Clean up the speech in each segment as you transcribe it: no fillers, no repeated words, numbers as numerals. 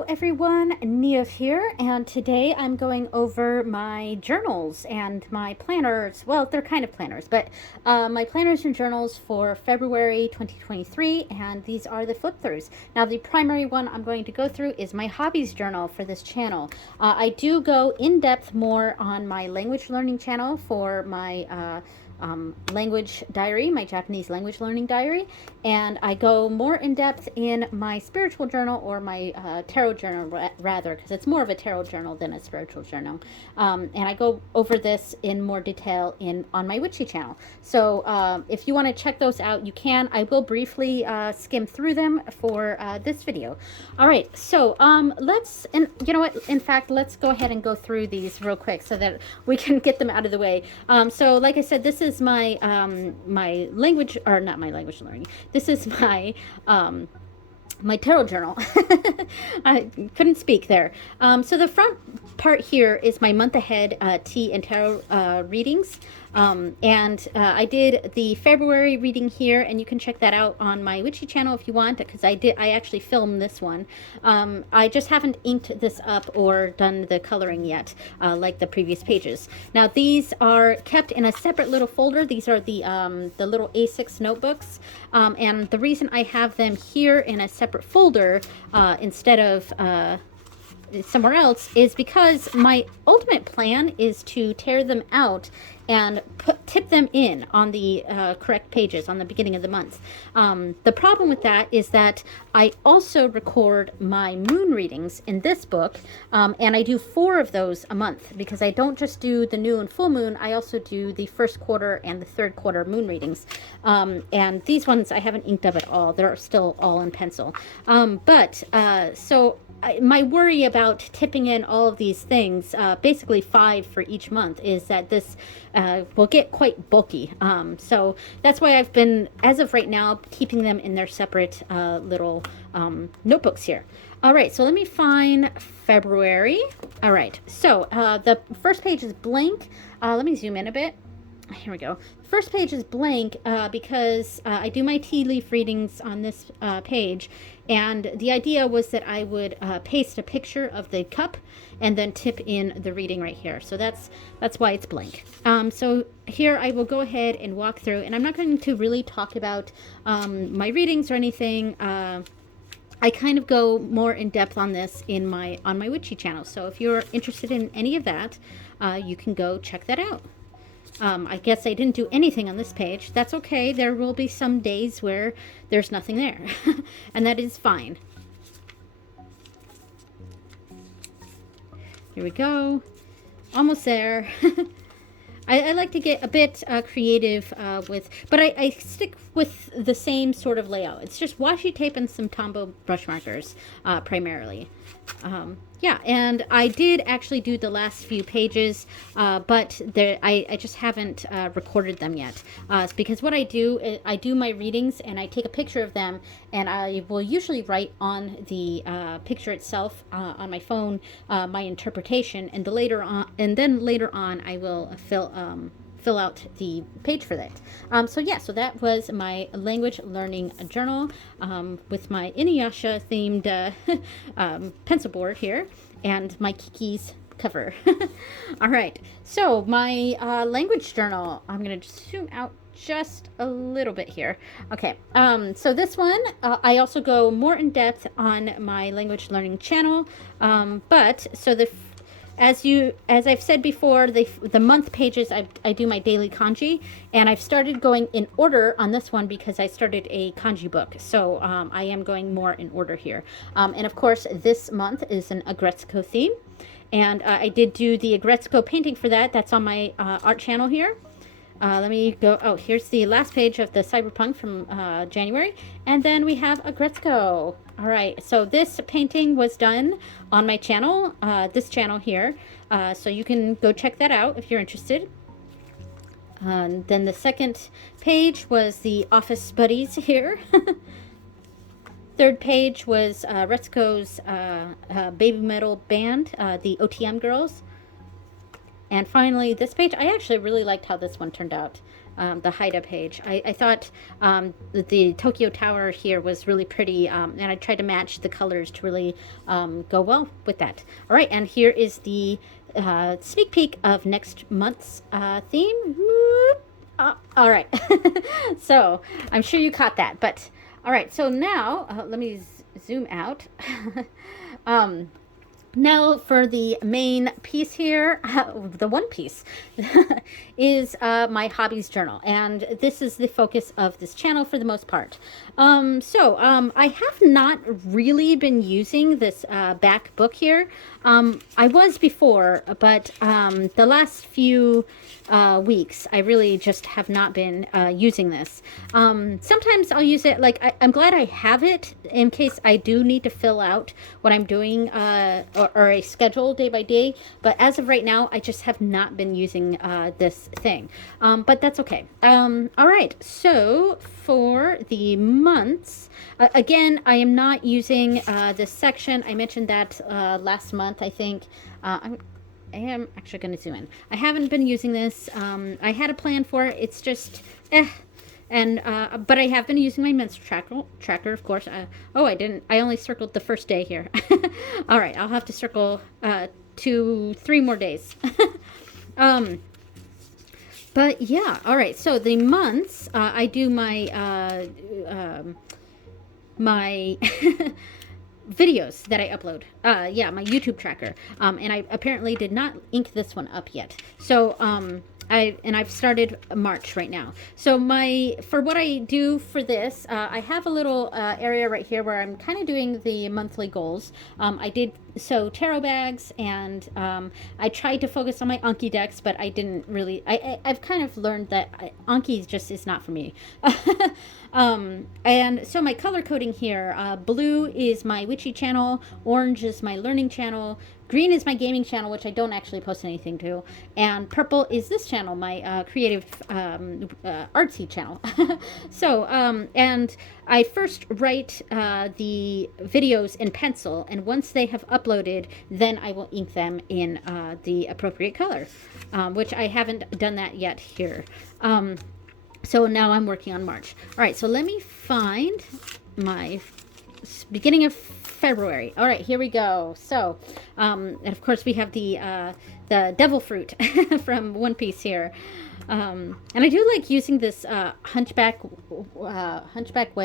Hello everyone, Niamh here, and today I'm going over my journals and my planners. Well, they're kind of planners, but my planners and journals for February 2023, and these are the flip throughs. Now, the primary one I'm going to go through is my hobbies journal for this channel. I do go in depth more on my language learning channel for my language diary, my Japanese language learning diary, and I go more in depth in my spiritual journal or my tarot journal rather, because it's more of a tarot journal than a spiritual journal. And I go over this in more detail on my witchy channel. So if you want to check those out, you can. I will briefly skim through them for this video. All right, so and you know what? In fact, let's go ahead and go through these real quick so that we can get them out of the way. So like I said, this is my my language, or not my language learning. This is my my tarot journal. I couldn't speak there. So the front part here is my month ahead tea and tarot readings. I did the February reading here, and you can check that out on my witchy channel if you want, because I actually filmed this one. I just haven't inked this up or done the coloring yet, like the previous pages. Now these are kept in a separate little folder. These are the little A6 notebooks, and the reason I have them here in a separate folder instead of somewhere else is because my ultimate plan is to tear them out and tip them in on the correct pages on the beginning of the month. The problem with that is that I also record my moon readings in this book, and I do 4 of those a month, because I don't just do the new and full moon, I also do the first quarter and the third quarter moon readings. And these ones I haven't inked up at all. They're still all in pencil. My worry about tipping in all of these things, basically 5 for each month, is that this will get quite bulky. So that's why I've been, as of right now, keeping them in their separate little notebooks here. All right, so let me find February. All right, so the first page is blank. Let me zoom in a bit. Here we go. First page is blank because I do my tea leaf readings on this page, and the idea was that I would paste a picture of the cup and then tip in the reading right here. So that's why it's blank. So here I will go ahead and walk through, and I'm not going to really talk about my readings or anything. I kind of go more in depth on this on my witchy channel. So if you're interested in any of that, you can go check that out. I guess I didn't do anything on this page. That's okay. There will be some days where there's nothing there, and that is fine. Here we go. Almost there. I like to get a bit creative but I stick with the same sort of layout. It's just washi tape and some Tombow brush markers primarily. Yeah, and I did actually do the last few pages, but I just haven't recorded them yet. Because what I do, I do my readings and I take a picture of them, and I will usually write on the picture itself on my phone my interpretation, and then later on I will fill out the page for that. So that was my language learning journal with my Inuyasha themed pencil board here and my Kiki's cover. All right, so my language journal, I'm going to zoom out just a little bit here. Okay, so this one, I also go more in depth on my language learning channel, as I've said before, the month pages, I do my daily kanji, and I've started going in order on this one because I started a kanji book. So I am going more in order here. And of course, this month is an Agretsuko theme. And I did do the Agretsuko painting for that. That's on my art channel here. Let me go. Oh, here's the last page of the Cyberpunk from January. And then we have Agretsuko. All right, so this painting was done on my channel, this channel here. So you can go check that out if you're interested. Then the second page was the Office Buddies here. Third page was Retsuko's Baby Metal Band, the OTM girls. And finally, this page, I actually really liked how this one turned out. the Haida page. I thought the Tokyo Tower here was really pretty, and I tried to match the colors to really go well with that. All right, and here is the sneak peek of next month's theme. All right. So I'm sure you caught that, but all right. So now let me zoom out. um, Now for the main piece here, the one piece, is my hobbies journal. And this is the focus of this channel for the most part. I have not really been using this back book here. I was before, but the last few weeks, I really just have not been using this. Sometimes I'll use it, like, I'm glad I have it in case I do need to fill out what I'm doing or a schedule day by day. But as of right now, I just have not been using this thing. But that's okay. All right. So for the months, again, I am not using this section. I mentioned that last month, I think. I am actually going to zoom in. I haven't been using this. I had a plan for it. It's just, And, but I have been using my menstrual tracker, of course. Oh, I didn't. I only circled the first day here. All right. I'll have to circle 3 more days. But yeah. All right. So the months, I do my, my videos that I upload. Yeah, my YouTube tracker. And I apparently did not ink this one up yet. So, I've started March right now. So for what I do for this, I have a little area right here where I'm kind of doing the monthly goals. I did sew tarot bags, and I tried to focus on my Anki decks, but I didn't really. I've kind of learned that Anki just is not for me. And so my color coding here, blue is my witchy channel, orange is my learning channel, green is my gaming channel, which I don't actually post anything to, and purple is this channel, my creative artsy channel. So, and I first write the videos in pencil, and once they have uploaded, then I will ink them in the appropriate color, which I haven't done that yet here. So now I'm working on March. All right, so let me find my beginning of February. All right, here we go. So, and of course we have the devil fruit from One Piece here. And I do like using this humpback whale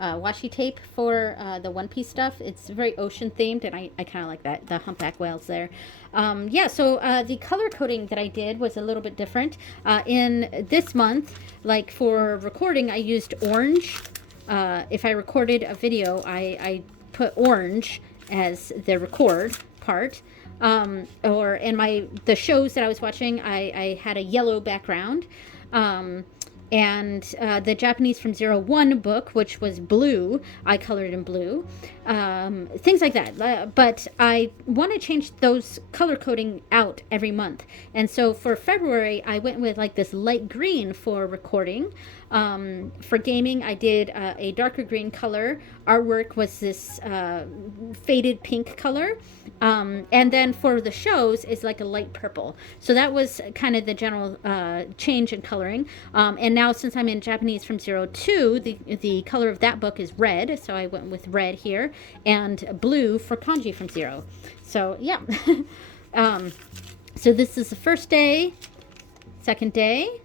washi tape for the One Piece stuff. It's very ocean themed, and I kind of like that, the humpback whales there. Yeah, so the color coding that I did was a little bit different. In this month, like for recording, I used orange. If I recorded a video, I put orange as the record part. Or in the shows that I was watching, I had a yellow background. And the Japanese from 01 book, which was blue, I colored in blue. Things like that. But I want to change those color coding out every month. And so for February, I went with like this light green for recording. For gaming, I did a darker green color. Artwork was this faded pink color. And then for the shows is like a light purple. So that was kind of the general change in coloring. And now since I'm in Japanese from 02, the color of that book is red. So I went with red here, and blue for kanji from 0. So yeah. So this is the first day, second day.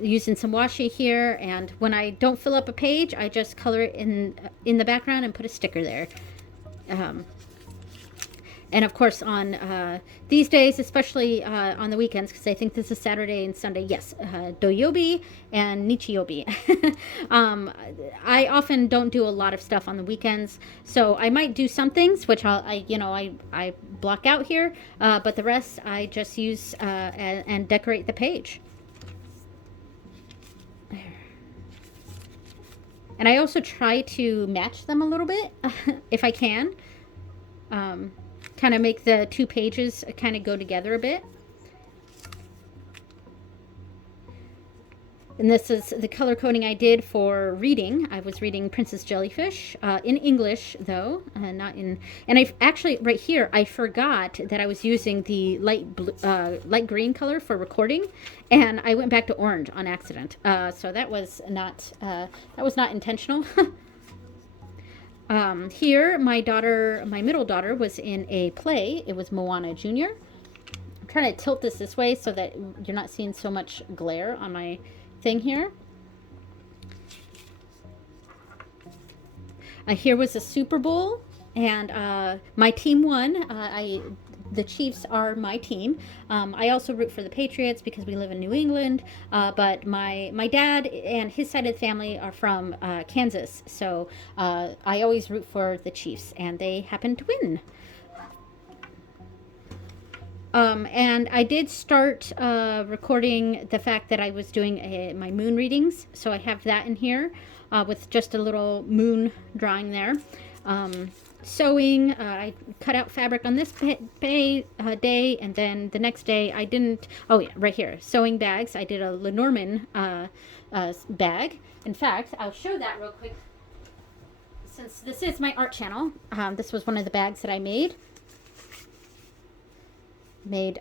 Using some washi here, and when I don't fill up a page, I just color it in the background and put a sticker there. And of course on these days, especially on the weekends, because I think this is Saturday and Sunday, yes, doyobi and nichiyobi. I often don't do a lot of stuff on the weekends, so I might do some things which I block out here, but the rest I just use and decorate the page. And I also try to match them a little bit, if I can. Kind of make the 2 pages kind of go together a bit. And this is the color coding I did for reading. I was reading Princess Jellyfish in English, though, not in. And I actually right here I forgot that I was using the light green color for recording, and I went back to orange on accident. So that was not intentional. Here, my middle daughter, was in a play. It was Moana Junior. I'm trying to tilt this way so that you're not seeing so much glare on my thing here. Here was a Super Bowl, and my team won. The Chiefs are my team. I also root for the Patriots because we live in New England. But my dad and his side of the family are from Kansas, so I always root for the Chiefs, and they happened to win. And I did start recording the fact that I was doing my moon readings. So I have that in here with just a little moon drawing there. Sewing, I got out fabric on this day, and then the next day I didn't. Oh, yeah, right here. Sewing bags. I did a Lenormand bag. In fact, I'll show that real quick. Since this is my art channel, this was one of the bags that I made.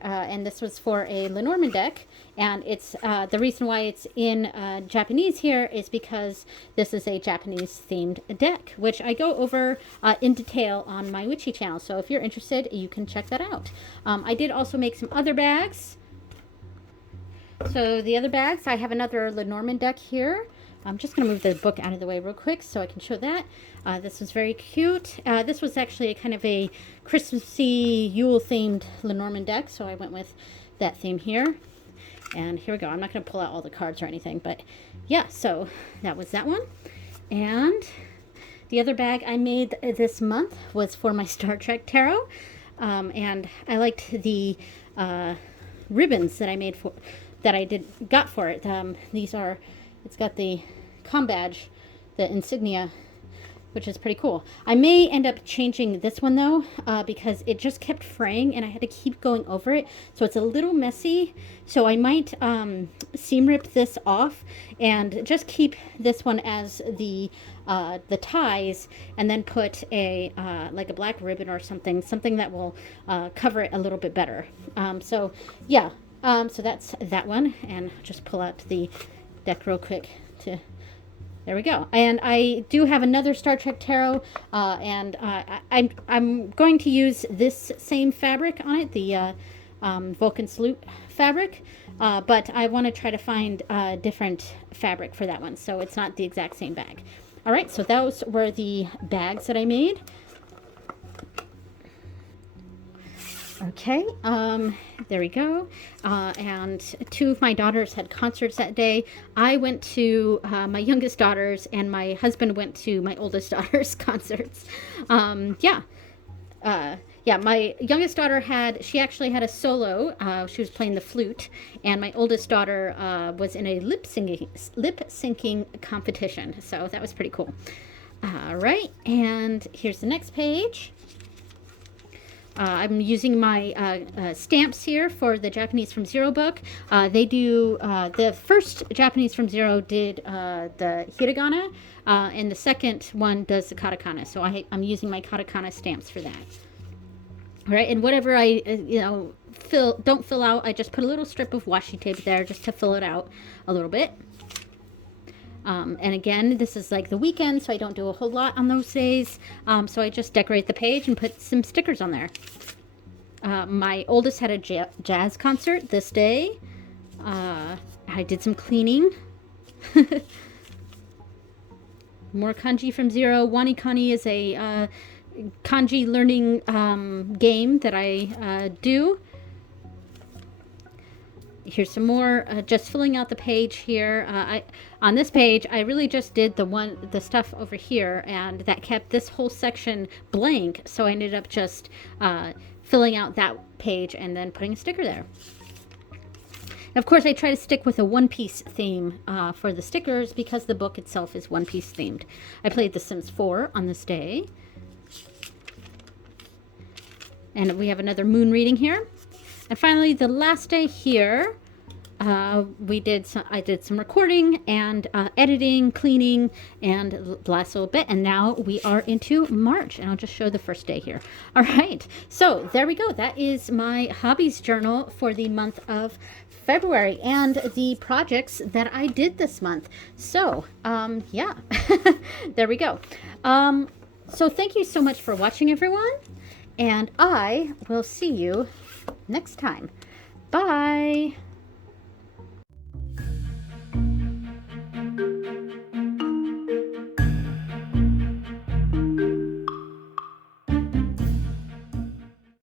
And this was for a Lenormand deck, and it's the reason why it's in Japanese here is because this is a Japanese themed deck, which I go over in detail on my witchy channel. So if you're interested, you can check that out. I did also make some other bags. So the other bags, I have another Lenormand deck here. I'm just going to move the book out of the way real quick so I can show that. This was very cute. This was actually kind of a Christmassy, Yule-themed Lenormand deck, so I went with that theme here. And here we go. I'm not going to pull out all the cards or anything, but yeah, so that was that one. And the other bag I made this month was for my Star Trek Tarot. And I liked the ribbons that I made for got for it. These are, it's got the comm badge, the insignia, which is pretty cool. I may end up changing this one though, because it just kept fraying and I had to keep going over it. So it's a little messy. So I might seam rip this off and just keep this one as the ties, and then put a like a black ribbon or something that will cover it a little bit better. So yeah, so that's that one, and just pull out the deck real quick to. There we go. And I do have another Star Trek Tarot, and I'm going to use this same fabric on it, the Vulcan Salute fabric, but I want to try to find a different fabric for that one, so it's not the exact same bag. All right, so those were the bags that I made. Okay, there we go. And two of my daughters had concerts that day. I went to my youngest daughter's, and my husband went to my oldest daughter's concerts. Yeah, my youngest daughter she actually had a solo. She was playing the flute, and my oldest daughter was in a lip syncing competition. So that was pretty cool. All right, and here's the next page. I'm using my stamps here for the Japanese from Zero book. They do, the first Japanese from Zero did the hiragana, and the second one does the katakana. So I'm using my katakana stamps for that. All right, and whatever I, don't fill out, I just put a little strip of washi tape there just to fill it out a little bit. And again, this is like the weekend, so I don't do a whole lot on those days. So I just decorate the page and put some stickers on there. My oldest had a jazz concert this day. I did some cleaning. More kanji from Zero. Wanikani is a kanji learning game that I do. Here's some more, just filling out the page here. On this page, I really just did the stuff over here, and that kept this whole section blank. So I ended up just filling out that page and then putting a sticker there. And of course, I try to stick with a one-piece theme for the stickers because the book itself is one-piece themed. I played The Sims 4 on this day. And we have another moon reading here. And finally, the last day here, I did some recording and editing, cleaning, and the last little bit, and now we are into March, and I'll just show the first day here. All right, so there we go. That is my hobbies journal for the month of February and the projects that I did this month. So yeah, there we go. So thank you so much for watching, everyone, and I will see you next time. Bye.